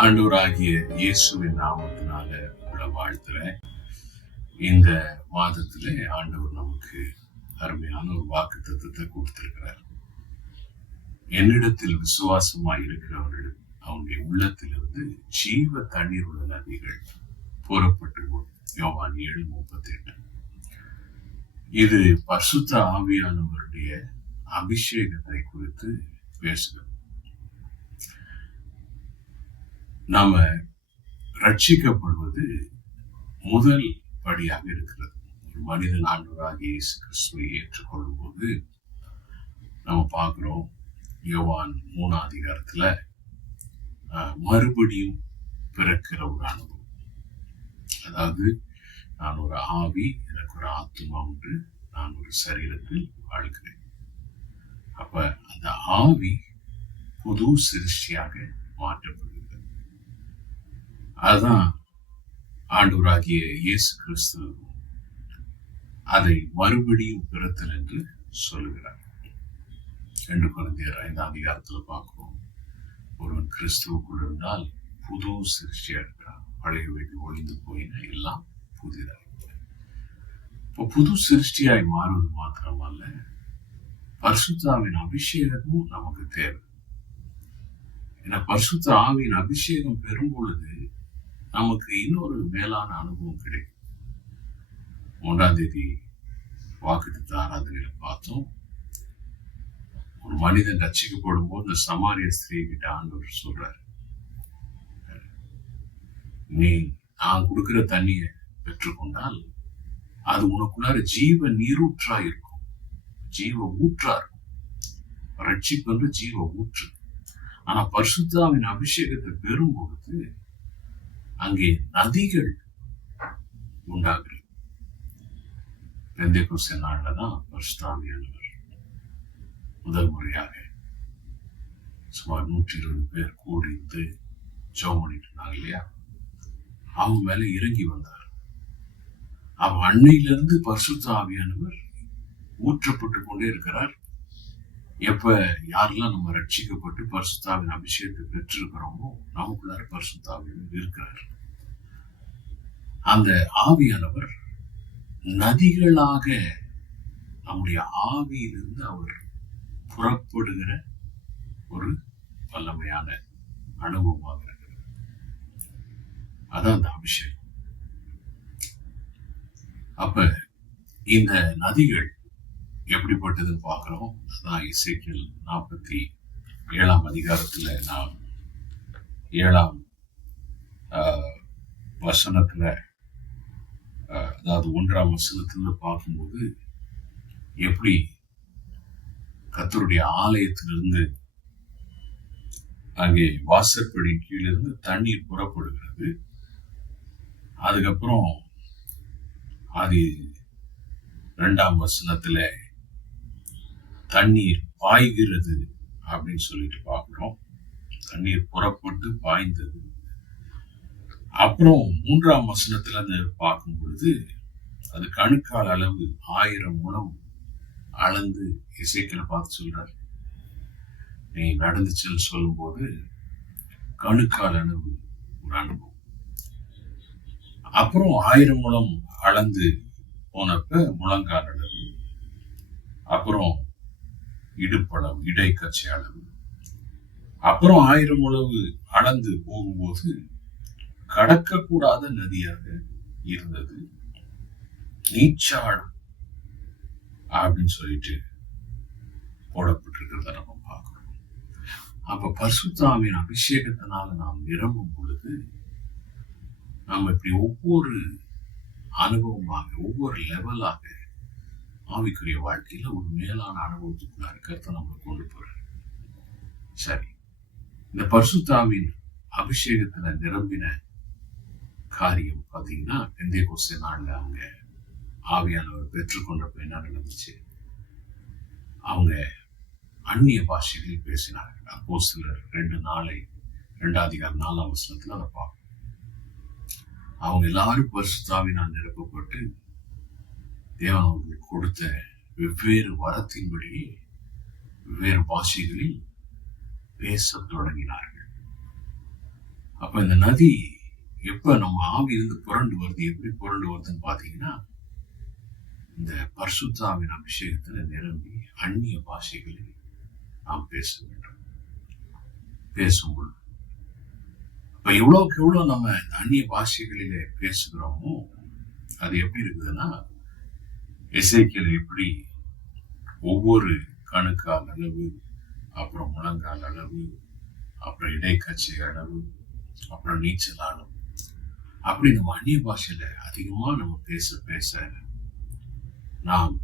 ஆண்டவராகிய இயேசுவின் நாமத்தினால உங்களை வாழ்த்துறேன். இந்த மாதத்திலே ஆண்டவர் நமக்கு அருமையான ஒரு வாக்குத்தத்தத்தை கொடுத்திருக்கிறார். என்னிடத்தில் விசுவாசமாய் இருக்கிறவர்கள் அவனுடைய உள்ளத்திலிருந்து ஜீவ தண்ணீர் உள்ள நதிகள் புறப்பட்டு யோவான் 7:38. இது பரிசுத்த ஆவியானவருடைய அபிஷேகத்தை குறித்து பேசுகிறது. நாம ரட்சிக்கப்படுவது முதல் படியாக இருக்கிறது. ஒரு மனிதன் ஆண்டவராகிய இயேசு கிறிஸ்துவை ஏற்றுக்கொள்ளும் போது நம்ம பார்க்கிறோம், யோவான் 3 மறுபடியும் பிறக்கிற ஒரு அனுபவம். அதாவது, நான் ஒரு ஆவி, எனக்கு ஒரு ஆத்மா உண்டு, நான் ஒரு சரீரத்தில் வாழ்கிறேன். அப்ப அந்த ஆவி புது சிருஷ்டியாக மாற்றப்படுகிறது. அதுதான் ஆண்டவராகிய இயேசு கிறிஸ்து அதை மறுபடியும் பிறத்தல் என்று சொல்லுகிறார். 2 கொரிந்தியர் 5 பார்க்கிறோம், ஒருவன் கிறிஸ்துவுக்குள் இருந்தால் புது சிருஷ்டியா இருக்கிறான், பழையவைக்கு ஒழிந்து போயின எல்லாம் புதிதாக. இப்போ புது சிருஷ்டியாய் மாறுவது மாத்திரமல்ல, பரிசுத்தாவின் அபிஷேகமும் நமக்கு தேவை. ஏன்னா பரிசுத்த ஆவியின் அபிஷேகம் பெறும் பொழுது நமக்கு இன்னொரு மேலான அனுபவம் கிடைக்கும். 3 வாக்குத்தத்த ஆராதனையில பார்த்தோம், ஒரு மனிதன் ரட்சிக்கப்படும் போது இந்த சமாரிய ஸ்திரீ கிட்ட ஆண்டவர் சொல்றாரு, நீ நான் கொடுக்கிற தண்ணியை பெற்றுக்கொண்டால் அது உனக்குள்ளார ஜீவ நீரூற்றா இருக்கும், ஜீவ ஊற்றா இருக்கும். ரட்சிப்பு ஜீவ ஊற்று. ஆனா பரிசுத்தாவின் அபிஷேகத்தை பெறும் பொழுது அங்கே நதிகள் உண்டாகிறது. பெந்தேகோஸ்தே நாள்லதான் பரிசுத்தாவியானவர் முதல் முறையாக சுமார் 120 பேர் கூடிந்து ஜெபம் பண்ணிட்டு இருந்தாங்க இல்லையா, அவங்க மேல இறங்கி வந்தார். அவ அன்னையிலிருந்து பரிசுத்த ஆவியானவர் ஊற்றப்பட்டு கொண்டே இருக்கிறார். எப்ப யாரெல்லாம் நம்ம ரட்சிக்கப்பட்டு பரிசுத்தாவின் அபிஷேகத்தை பெற்றிருக்கிறோமோ நமக்குள்ளார பரிசுத்தாவியானவர் இருக்கிறார். அந்த ஆவியானவர் நதிகளாக நம்முடைய ஆவியிலிருந்து அவர் புறப்படுகிற ஒரு வல்லமையான அனுபவமாக இருக்கிறது. அதான் அந்த அபிஷேகம். அப்ப இந்த நதிகள் எப்படிப்பட்டதுன்னு பார்க்கிறோம். அதான் எசேக்கியேல் 47 நான் 7 வசனத்துல, அதாவது 1 பார்க்கும்போது எப்படி கர்த்தருடைய ஆலயத்திலிருந்து அங்கே வாசற்படி கீழிருந்து தண்ணீர் புறப்படுகிறது. அதுக்கப்புறம் அது 2 தண்ணீர் பாய்கிறது அப்படின்னு சொல்லிட்டு பார்க்கிறோம். தண்ணீர் புறப்பட்டு பாய்ந்தது. அப்புறம் 3 பார்க்கும் பொழுது அது கணுக்கால் அளவு 1000 முழம் அளந்து எசேக்கியேல் பார்த்து சொல்றாரு, நீ நடந்துச்சுன்னு சொல்லும் போது கணுக்கால் அளவு ஒரு அனுபவம். அப்புறம் 1000 முழம் அளந்து போனப்ப முழங்கால் அளவு, அப்புறம் இடுப்பளவு, இடைக்கச்சை அளவு, அப்புறம் 1000 முழவு அளந்து போகும்போது கடக்கக்கூடாத நதியாக இருந்தது, நீச்சாள் அப்படின்னு சொல்லிட்டு போடப்பட்டிருக்கிறத நம்ம பார்க்கிறோம். அப்ப பரிசுத்தாவின் அபிஷேகத்தினால நாம் நிரம்பும் பொழுது நாம் இப்படி ஒவ்வொரு அனுபவமாக, ஒவ்வொரு லெவலாக ஆவிக்குரிய வாழ்க்கையில ஒரு மேலான அனுபவத்துக்குள்ள இருக்கிறத நம்ம கொண்டு போறாரு. சரி, இந்த பரிசுத்தாவின் அபிஷேகத்துல நிரம்பின காரியம் பார்த்தீங்கன்னா, பெந்தேகோஸ்தே நாள்ல அவங்க ஆவியானவர் பெற்றுக்கொண்டப்ப என்ன நடந்துச்சு, அவங்க அந்நிய பாஷைகளில் பேசினார்கள். அப்போஸ்தலர் 2:4 அதை பார்ப்போம். அவங்க எல்லாரும் பரிசுத்தாவினால் நிரப்பப்பட்டு தேவன் அவர்களுக்கு கொடுத்த வெவ்வேறு வரத்தின்படி வெவ்வேறு பாஷைகளில் பேசத் தொடங்கினார்கள். அப்ப இந்த நதி எப்ப நம்ம ஆவி இருந்து புரண்டு வருது, எப்படி புரண்டு வருதுன்னு பாத்தீங்கன்னா, இந்த பரிசுத்தாவின் அபிஷேகத்துல நிரம்பி அந்நிய பாஷைகளில் நாம் பேச வேண்டும். பேசும்பொழுது இப்ப எவ்வளவுக்கு எவ்வளவு நம்ம அந்நிய பாஷைகளிலே பேசுகிறோமோ அது எப்படி இருக்குதுன்னா, எசேக்கியேல் எப்படி ஒவ்வொரு கணுக்கால் அளவு, அப்புறம் முழங்கால் அளவு, அப்புறம் இடைக்கச்சை அளவு, அப்புறம் நீச்சல் அளவு, அப்படி நம்ம அந்நிய பாஷையில அதிகமா நம்ம பேச பேச நாம்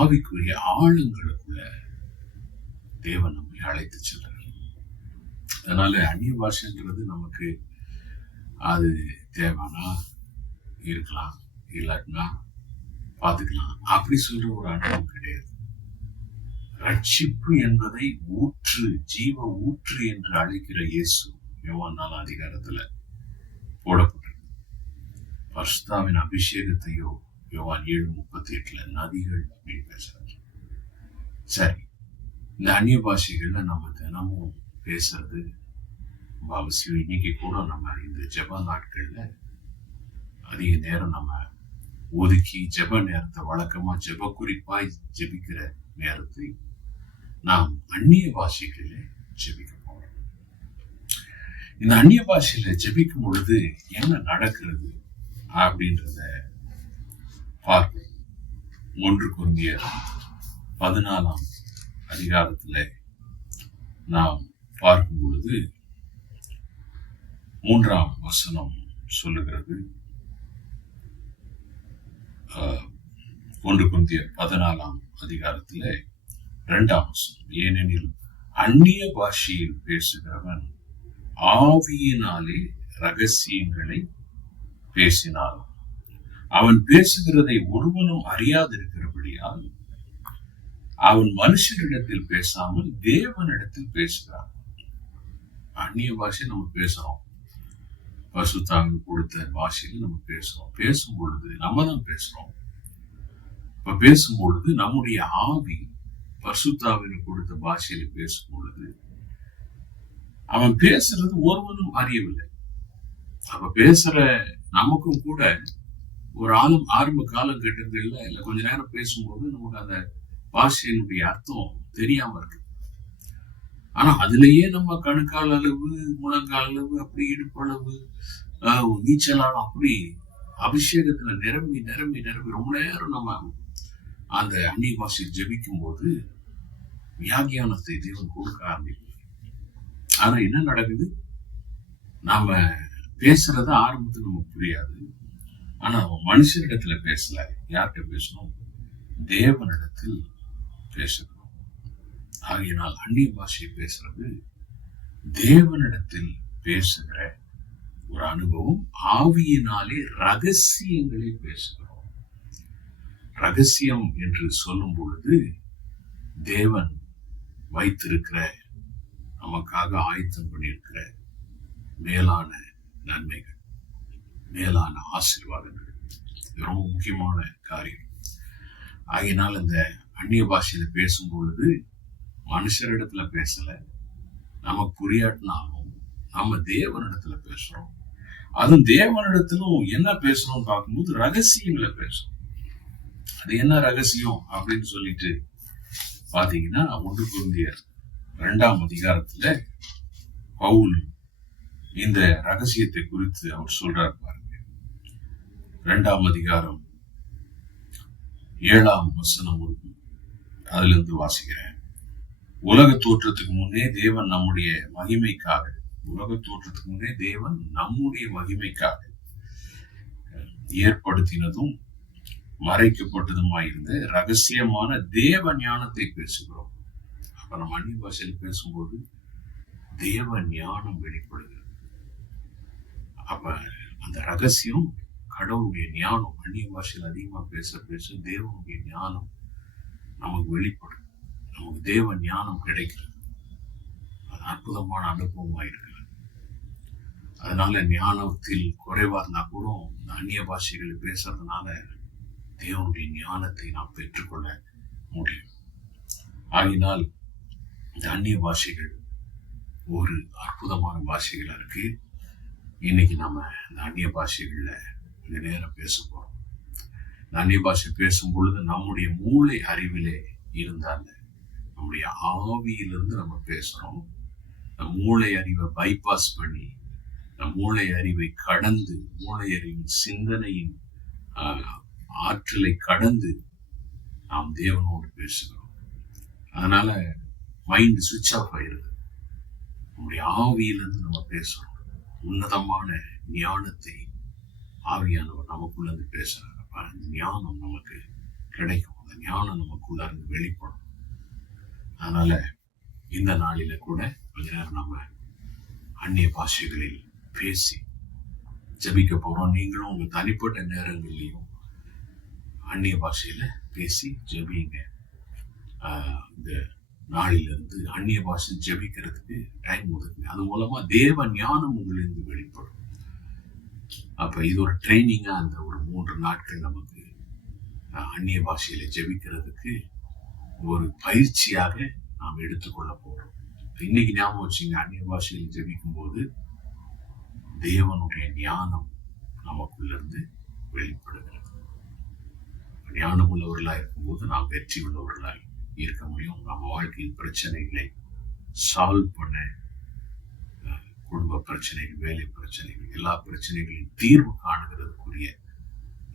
ஆவிக்குரிய ஆழங்களுக்குள்ள தேவன் நம்மை அழைத்து செல்றார். அதனால அந்நிய பாஷைங்கிறது நமக்கு அது தேவைன்னா இருக்கலாம், இல்லாட்டினா பார்த்துக்கலாம், அப்படி சொல்ற ஒரு அனுபவம் கிடையாது. ரட்சிப்பு என்பதை ஊற்று, ஜீவ ஊற்று என்று அழைக்கிற இயேசு யோவான் 4 அதிகாரத்துல போடப்பட்டிருக்கு. பரிசுத்தாவின் அபிஷேகத்தையோ யோவான் 7:38 நதிகள் அப்படின்னு பேசுறாரு. சரி, இந்த அந்நிய பாஷைகள்ல நம்ம தினமும் பேசுறது ரொம்ப அவசியம். இன்னைக்கு கூட நம்ம இந்த ஜெப நாட்கள்ல அதிக நேரம் நம்ம ஒதுக்கி ஜெப நேரத்தை வழக்கமா ஜெப குறிப்பாய் ஜெபிக்கிற நேரத்தை நாம் அந்நிய பாஷைகளில ஜெபிக்க போறோம். இந்த அந்நிய பாஷையில ஜெபிக்கும் பொழுது என்ன நடக்கிறது அப்படின்றத பார்க்கணும். 1 கொரிந்தியர் 14 அதிகாரத்துல நாம் பார்க்கும் பொழுது 3ஆம் வசனம் சொல்லுகிறது. 1 கொரிந்தியர் 14 அதிகாரத்துல 2ஆம் வசனம், ஏனெனில் அந்நிய பாஷையில் பேசுகிறவன் ஆவியினாலே ரகசியங்களை பேசினாலும் அவன் பேசுகிறதை ஒருவனும் அறியாதிருக்கிறபடியால் அவன் மனுஷனிடத்தில் பேசாமல் தேவனிடத்தில் பேசுகிறான். அந்நிய பாஷை நம்ம பேசுறோம், பரிசுத்தாவி கொடுத்த பாஷையில நம்ம பேசுறோம். பேசும் பொழுது நம்ம தான் பேசுறோம். இப்ப பேசும்பொழுது நம்முடைய ஆவி பரிசுத்தாவின் கொடுத்த பாஷையில பேசும் பொழுது அவன் பேசுறது ஒருவனும் அறியவில்லை. அப்ப பேசுற நமக்கும் கூட ஒரு ஆரம்ப காலகட்டங்கள்ல இல்ல கொஞ்ச நேரம் பேசும்போது நமக்கு அந்த பாஷையினுடைய அர்த்தம் தெரியாம இருக்கு. ஆனா அதுலயே நம்ம கணுக்கால் அளவு, முழங்கால் அளவு, அப்படி இடுப்பளவு, நீச்சலாலும் அப்படி அபிஷேகத்துல நிரம்பி நிரம்பி நிரம்பி ரொம்ப நேரம் நம்ம அந்த அந்நிய பாஷையை ஜெபிக்கும் போது வியாகியானத்தை தேவன் கொடுக்க ஆரம்பிக்கும். ஆனா என்ன நடக்குது, நாம பேசுறது ஆரம்பத்துல நமக்கு புரியாது. ஆனா மனுஷனிடத்துல பேசல, யார்கிட்ட பேசணும்? தேவனிடத்தில் பேசணும். ஆகையினால் அந்நிய பாஷையை பேசுறது தேவனிடத்தில் பேசுகிற ஒரு அனுபவம். ஆவியினாலே ரகசியங்களை பேசுகிறோம். ரகசியம் என்று சொல்லும் பொழுது தேவன் வைத்திருக்கிற, நமக்காக ஆயத்தம் பண்ணியிருக்கிற மேலான நன்மைகள், மேலான ஆசீர்வாதங்கள், ரொம்ப முக்கியமான காரியம். ஆகையினால் இந்த அந்நிய பாஷையில பேசும் பொழுது மனுஷரிடத்துல பேசல, நமக்கு புரியாட்டினாலும் நம்ம தேவனிடத்துல பேசுறோம். அதுவும் தேவனிடத்திலும் என்ன பேசுறோம் பார்க்கும்போது ரகசியங்களை பேசுறோம். அது என்ன ரகசியம் அப்படின்னு சொல்லிட்டு பாத்தீங்கன்னா 1 கொரிந்தியர் 2ஆம் அதிகாரத்துல பவுல் இந்த ரகசியத்தை குறித்து அவர் சொல்றார் பாருங்க. 2ஆம் அதிகாரம் 7ஆம் வசனம் அதுல இருந்து வாசிக்கிறேன். உலக தோற்றத்துக்கு முன்னே தேவன் நம்முடைய மகிமைக்காக, உலக தோற்றத்துக்கு முன்னே தேவன் நம்முடைய மகிமைக்காக ஏற்படுத்தினதும் மறைக்கப்பட்டதுமாயிருந்த ரகசியமான தேவ ஞானத்தை பேசுகிறோம். அப்ப நம்ம அந்நிய பாஷையில் பேசும்போது தேவ ஞானம் வெளிப்படுகிறது. அப்ப அந்த ரகசியம் கடவுளுடைய ஞானம். அந்நிய பாஷையில் அதிகமா பேச பேச தேவனுடைய ஞானம் நமக்கு வெளிப்படும். நமக்கு தேவ ஞானம் கிடைக்கிறது. அது அற்புதமான அனுபவமா இருக்கிறது. அதனால ஞானத்தில் குறைவா இருந்தா கூட இந்த அந்நிய பாஷைகளை பேசுறதுனால தேவனுடைய ஞானத்தை நாம் பெற்றுக்கொள்ள முடியும். ஆகினால் இந்த அந்நிய பாஷைகள் ஒரு அற்புதமான பாஷைகளா இருக்கு. இன்னைக்கு நாம இந்த அந்நிய பாஷைகள்ல இந்த நேரம் பேச போறோம். இந்த அந்நிய பாஷை பேசும் பொழுது நம்முடைய மூளை அறிவிலே இருந்தால நம்முடைய ஆவியிலிருந்து நம்ம பேசுறோம். மூளை அறிவை பைபாஸ் பண்ணி, மூளை அறிவை கடந்து, மூளை அறிவின் சிந்தனையின் ஆற்றலை கடந்து நாம் தேவனோடு பேசுகிறோம். அதனால மைண்ட் சுவிட்ச் ஆஃப் ஆயிருது. நம்முடைய ஆவியிலிருந்து நம்ம பேசுறோம். உன்னதமான ஞானத்தை ஆவியானவர் நமக்குள்ள இருந்து பேசுறாங்க. அந்த ஞானம் நமக்கு கிடைக்கும். அந்த ஞானம் நமக்குள்ள இருந்து வெளிப்படும். அதனால இந்த நாளில கூட கொஞ்ச நேரம் நம்ம அந்நிய பாஷைகளில் பேசி ஜெபிக்க போறோம். நீங்களும் உங்க தனிப்பட்ட நேரங்கள்லையும் அந்நிய பாஷையில பேசி ஜெபிங்க. இந்த நாளிலிருந்து அந்நிய பாஷை ஜெபிக்கிறதுக்கு டைம் ஒதுக்குங்க. அது மூலமா தேவ ஞானம் உங்களிருந்து வெளிப்படும். அப்ப இது ஒரு ட்ரைனிங்கா அந்த ஒரு 3 நாட்கள் நமக்கு அந்நிய பாஷையில ஜெபிக்கிறதுக்கு ஒரு பயிற்சியாக நாம் எடுத்துக்கொள்ள போறோம். இன்னைக்கு ஞாபகம் வச்சுங்க, அந்நிய பாஷையில் ஜெபிக்கும் போது தேவனுடைய ஞானம் நமக்குள்ள இருந்து வெளிப்படுகிறது. ஞானம் உள்ளவர்களா இருக்கும்போது நாம் வெற்றி உள்ளவர்களாய் இருக்க முடியும். நம்ம வாழ்க்கையின் பிரச்சனைகளை சால்வ் பண்ண, குடும்ப பிரச்சனைகள், வேலை பிரச்சனைகள், எல்லா பிரச்சனைகளையும் தீர்வு காணுகிறதுக்குரிய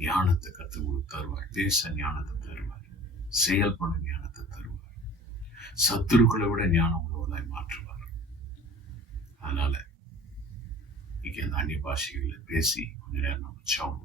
ஞானத்தை கத்து தருவார். பேச ஞானத்தை தருவார். செயல்பட ஞானத்தை தருவார். சத்துருக்களை விட ஞானம் உள்ளவர்களாய் மாற்றுவார். அதனால இன்னைக்கு அந்த அந்நிய பாஷைகளை பேசி கொஞ்ச நேரம் நம்ம ஜெபம்